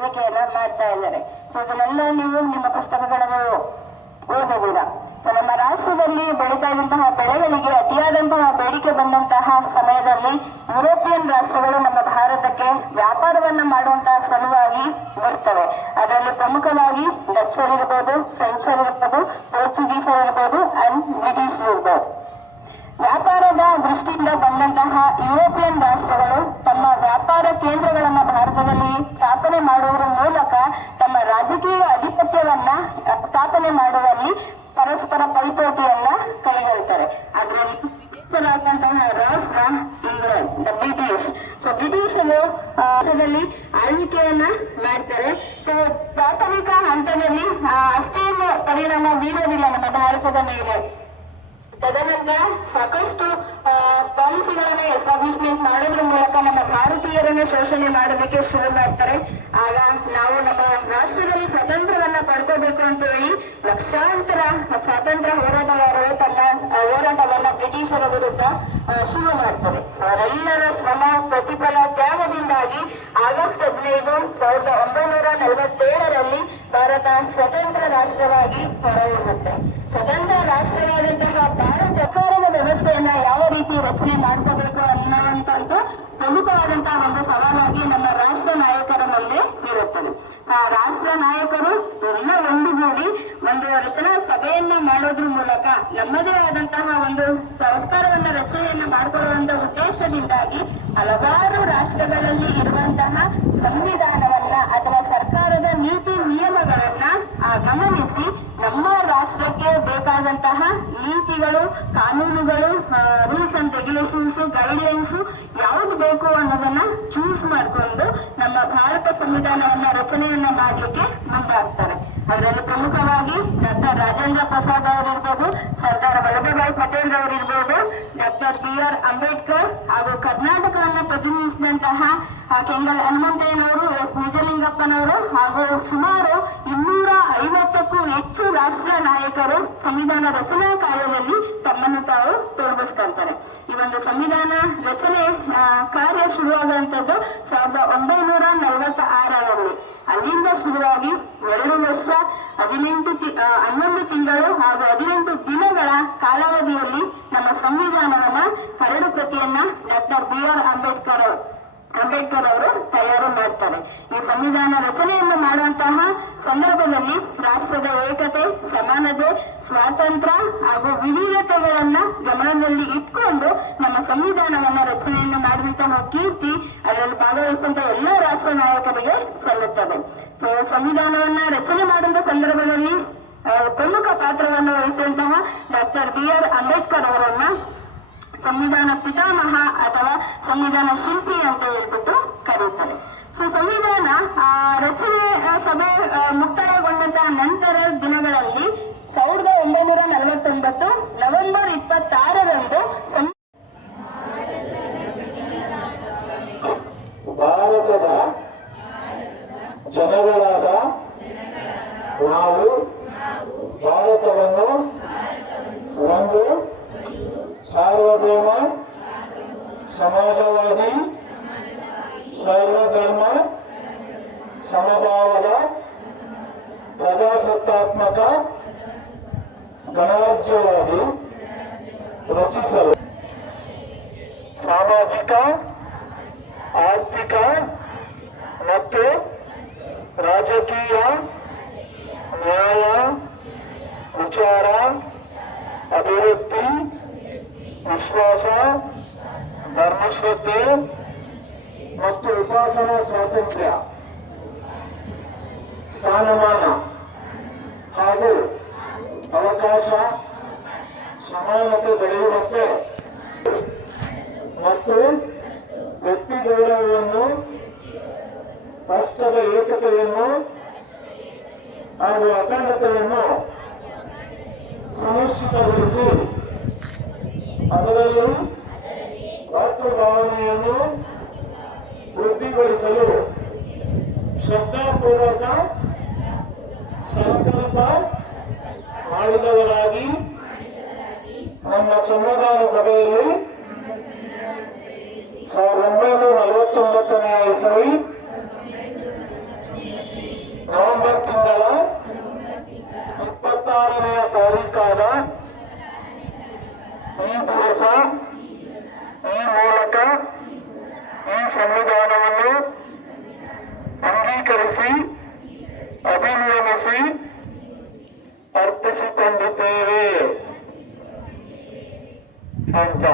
ಮಾಡ್ತಾ ಇದ್ದಾರೆ. ಸೊ ಇದನ್ನೆಲ್ಲ ನೀವು ನಿಮ್ಮ ಪುಸ್ತಕಗಳನ್ನು ಓದಿದ್ದೀರಾ. ಸೊ ನಮ್ಮ ರಾಷ್ಟ್ರದಲ್ಲಿ ಬೆಳೀತಾ ಇದ್ದಂತಹ ಬೆಳೆಗಳಿಗೆ ಅತಿಯಾದಂತಹ ಬೇಡಿಕೆ ಬಂದಂತಹ ಸಮಯದಲ್ಲಿ ಯುರೋಪಿಯನ್ ರಾಷ್ಟ್ರಗಳು ನಮ್ಮ ಭಾರತಕ್ಕೆ ವ್ಯಾಪಾರವನ್ನ ಮಾಡುವಂತಹ ಸಲುವಾಗಿ ಬರ್ತವೆ. ಅದರಲ್ಲಿ ಪ್ರಮುಖವಾಗಿ ಡಚ್ಚರ್ ಇರ್ಬೋದು, ಫ್ರೆಂಚರ್ ಇರ್ಬೋದು, ಪೋರ್ಚುಗೀಸರ್ ಇರ್ಬೋದು ಅಂಡ್ ಬ್ರಿಟಿಷ್ ಇರ್ಬೋದು. ವ್ಯಾಪಾರದ ದೃಷ್ಟಿಯಿಂದ ಬಂದಂತಹ ಯುರೋಪಿಯನ್ ರಾಷ್ಟ್ರಗಳು ತಮ್ಮ ವ್ಯಾಪಾರ ಕೇಂದ್ರಗಳನ್ನ ಭಾರತದಲ್ಲಿ ಸ್ಥಾಪನೆ ಮಾಡುವುದರ ಮೂಲಕ ತಮ್ಮ ರಾಜಕೀಯ ಅಧಿಪತ್ಯವನ್ನ ಸ್ಥಾಪನೆ ಮಾಡುವಲ್ಲಿ ಪರಸ್ಪರ ಪೈಪೋಟಿಯನ್ನ ಕೈಗೊಳ್ತಾರೆ. ಅದರಲ್ಲಿ ವಿಜೇತರಾದಂತಹ ರಾಷ್ಟ್ರ ಇಂಗ್ಲೆಂಡ್, ಬ್ರಿಟಿಷ್. ಸೊ ಬ್ರಿಟಿಷರು ರಾಷ್ಟ್ರದಲ್ಲಿ ಆಳ್ವಿಕೆಯನ್ನ ಮಾಡ್ತಾರೆ. ಸೊ ಪ್ರಾಥಮಿಕ ಹಂತದಲ್ಲಿ ಅಷ್ಟೇನು ಪರಿಣಾಮ ಬೀರೋದಿಲ್ಲ ನಮ್ಮ ಭಾರತದ ಮೇಲೆ. ತದನಂತರ ಸಾಕಷ್ಟು ಪಾಲಿಸಿಗಳನ್ನ ಎಸ್ಟಾಬ್ಲಿಷ್ಮೆಂಟ್ ಮಾಡೋದ್ರ ಮೂಲಕ ನಮ್ಮ ಭಾರತೀಯರನ್ನ ಶೋಷಣೆ ಮಾಡೋದಕ್ಕೆ ಶುರು ಮಾಡ್ತಾರೆ. ಆಗ ನಾವು ನಮ್ಮ ರಾಷ್ಟ್ರದಲ್ಲಿ ಸ್ವಾತಂತ್ರ್ಯವನ್ನ ಪಡ್ಕೋಬೇಕು ಅಂತ ಹೇಳಿ ಲಕ್ಷಾಂತರ ಸ್ವಾತಂತ್ರ್ಯ ಹೋರಾಟಗಾರರು ತಮ್ಮ ಹೋರಾಟವನ್ನ ಬ್ರಿಟಿಷರ ವಿರುದ್ಧ ಶುರು ಮಾಡ್ತಾರೆ. ಸೊ ಅವರೆಲ್ಲರ ಶ್ರಮ ಪ್ರತಿಫಲ ತ್ಯಾಗದಿಂದಾಗಿ ಆಗಸ್ಟ್ 15, 1947ರಲ್ಲಿ ಭಾರತ ಸ್ವತಂತ್ರ ರಾಷ್ಟ್ರವಾಗಿ ಹೊರಹೊಮ್ಮುತ್ತೆ. ಸ್ವತಂತ್ರ ರಾಷ್ಟ್ರವಾದಂತಹ ಭಾರತ ಸರ್ಕಾರದ ವ್ಯವಸ್ಥೆಯನ್ನ ಯಾವ ರೀತಿ ರಚನೆ ಮಾಡ್ಕೋಬೇಕು ಅನ್ನುವಂಥದ್ದು ಪ್ರಮುಖವಾದಂತಹ ಒಂದು ಸವಾಲಾಗಿ ನಮ್ಮ ರಾಷ್ಟ್ರ ನಾಯಕರ ಮುಂದೆ ಇರುತ್ತದೆ. ಆ ರಾಷ್ಟ್ರ ನಾಯಕರು ಎಲ್ಲ ಒಂದುಗೂಡಿ ಒಂದು ರಚನಾ ಸಭೆಯನ್ನ ಮಾಡೋದ್ರ ಮೂಲಕ ನಮ್ಮದೇ ಆದಂತಹ ಒಂದು ಸರ್ಕಾರವನ್ನ ರಚನೆಯನ್ನ ಮಾಡಿಕೊಳ್ಳುವಂತ ಉದ್ದೇಶದಿಂದಾಗಿ ಹಲವಾರು ರಾಷ್ಟ್ರಗಳಲ್ಲಿ ಇರುವಂತಹ ಸಂವಿಧಾನವನ್ನ ಅಥವಾ ಸರ್ಕಾರದ ನೀತಿ ನಿಯಮಗಳನ್ನ ಗಮನಿಸಿ ನಮ್ಮ ರಾಷ್ಟ್ರಕ್ಕೆ ಬೇಕಾದಂತಹ ನೀತಿಗಳು, ಕಾನೂನುಗಳು, ರೂಲ್ಸ್ ಅಂಡ್ ರೆಗ್ಯುಲೇಷನ್ಸ್, ಗೈಡ್ಲೈನ್ಸ್ ಯಾವ್ದು ಬೇಕು ಅನ್ನೋದನ್ನ ಚೂಸ್ ಮಾಡಿಕೊಂಡು ನಮ್ಮ ಭಾರತ ಸಂವಿಧಾನವನ್ನ ರಚನೆಯನ್ನ ಮಾಡ್ಲಿಕ್ಕೆ ಮುಂದಾಗ್ತಾರೆ. ಅದರಲ್ಲಿ ಪ್ರಮುಖವಾಗಿ ಡಾಕ್ಟರ್ ರಾಜೇಂದ್ರ ಪ್ರಸಾದ್ ಅವರಿರ್ಬೋದು, ಸರ್ದಾರ್ ವಲ್ಲಭಭಾಯಿ ಪಟೇಲ್ ಅವರಿರ್ಬೋದು, ಡಾಕ್ಟರ್ BR ಅಂಬೇಡ್ಕರ್ ಹಾಗೂ ಕರ್ನಾಟಕವನ್ನ ಪ್ರತಿನಿಧಿಸಿದಂತಹ ಕೆಂಗಲ್ ಹನುಮಂತಯ್ಯನವರು, ಎಸ್ ನಿಜಲಿಂಗಪ್ಪನವರು ಹಾಗೂ ಸುಮಾರು 250ಕ್ಕೂ ಹೆಚ್ಚು ರಾಷ್ಟ್ರ ನಾಯಕರು ಸಂವಿಧಾನ ರಚನಾ ಕಾರ್ಯದಲ್ಲಿ ತಮ್ಮನ್ನು ತಾವು ತೊಡಗಿಸ್ಕೊಂತಾರೆ. ಈ ಒಂದು ಸಂವಿಧಾನ ರಚನೆ ಕಾರ್ಯ ಶುರುವಾಗುವಂತದ್ದು 1946ರಲ್ಲಿ. ಅಲ್ಲಿಂದ ಶುರುವಾಗಿ 2 ವರ್ಷ 11 ತಿಂಗಳು ಹಾಗೂ 18 ದಿನಗಳ ಕಾಲಾವಧಿಯಲ್ಲಿ ನಮ್ಮ ಸಂವಿಧಾನವನ್ನ ಕರಡು ಪ್ರತಿಯನ್ನ ಡಾಕ್ಟರ್ BR ಅಂಬೇಡ್ಕರ್ ಅವರು ತಯಾರು ಮಾಡ್ತಾರೆ. ಈ ಸಂವಿಧಾನ ರಚನೆಯನ್ನು ಮಾಡುವಂತಹ ಸಂದರ್ಭದಲ್ಲಿ ರಾಷ್ಟ್ರದ ಏಕತೆ, ಸಮಾನತೆ, ಸ್ವಾತಂತ್ರ್ಯ ಹಾಗೂ ವಿವಿಧತೆಗಳನ್ನ ಗಮನದಲ್ಲಿ ಇಟ್ಕೊಂಡು ನಮ್ಮ ಸಂವಿಧಾನವನ್ನ ರಚನೆಯನ್ನು ಮಾಡಿದಂತಹ ಕೀರ್ತಿ ಅದರಲ್ಲಿ ಭಾಗವಹಿಸಿದಂತಹ ಎಲ್ಲ ರಾಷ್ಟ್ರ ನಾಯಕರಿಗೆ ಸಲ್ಲುತ್ತದೆ. ಸೊ ಸಂವಿಧಾನವನ್ನ ರಚನೆ ಮಾಡುವಂತ ಸಂದರ್ಭದಲ್ಲಿ ಪ್ರಮುಖ ಪಾತ್ರವನ್ನು ವಹಿಸಿದಂತಹ ಡಾಕ್ಟರ್ BR ಅಂಬೇಡ್ಕರ್ ಅವರನ್ನ ಸಂವಿಧಾನ ಪಿತಾಮಹ ಅಥವಾ ಸಂವಿಧಾನ ಶಿಲ್ಪಿ ಅಂತ ಹೇಳ್ಬಿಟ್ಟು ಕರೀತಾರೆ. ಸೊ ಸಂವಿಧಾನ ರಚನೆ ಸಭೆ ಮುಕ್ತಾಯಗೊಂಡಂತಹ ನಂತರ ದಿನಗಳಲ್ಲಿ 1949 ನವೆಂಬರ್ 26ರಂದು ಭಾರತದ ಜನಗಳಾದ ನಾವು ಭಾರತವನ್ನು ಒಂದು ಸಾರ್ವಭೌಮ, ಸಮಾಜವಾದಿ, ಸರ್ವಧರ್ಮ, ಸಮಭಾವದ, ಪ್ರಜಾಸತ್ತಾತ್ಮಕ ಗಣರಾಜ್ಯವಾಗಿ ರಚಿಸಲು ಸಾಮಾಜಿಕ, ಆರ್ಥಿಕ ಮತ್ತು ರಾಜಕೀಯ, ನ್ಯಾಯ, ವಿಚಾರ, ಅಭಿವೃದ್ಧಿ, ವಿಶ್ವಾಸ, ಧರ್ಮಶ್ರದ್ಧೆ ಮತ್ತು ಉಪಾಸನಾ ಸ್ವಾತಂತ್ರ್ಯ, ಸ್ಥಾನಮಾನ ಹಾಗೂ ಅವಕಾಶ, ಸಮಾನತೆ ಬೆಳೆಯುವಂತೆ ಮತ್ತು ವ್ಯಕ್ತಿ ಗೌರವವನ್ನು, ರಾಷ್ಟ್ರದ ಏಕತೆಯನ್ನು ಹಾಗೂ ಅಖಂಡತೆಯನ್ನು ಸುನಿಶ್ಚಿತಗೊಳಿಸಿ ಅದರಲ್ಲಿ ರಾಷ್ಟ್ರಭಾವನೆಯನ್ನು ವೃದ್ಧಿಗೊಳಿಸಲು ಶ್ರದ್ಧಾಪೂರ್ವಕ ಸಂಕಲ್ಪ ಮಾಡಿದವರಾಗಿ ನಮ್ಮ ಸಂವಿಧಾನ ಸಭೆಯಲ್ಲಿ 1949ನೇ ಇಸವಿ ಸಂವಿಧಾನವನ್ನು ಅಂಗೀಕರಿಸಿ ಅಭಿನಿಯಮಿಸಿ ಅರ್ಪಿಸಿಕೊಂಡಿದ್ದೇವೆ ಅಂತ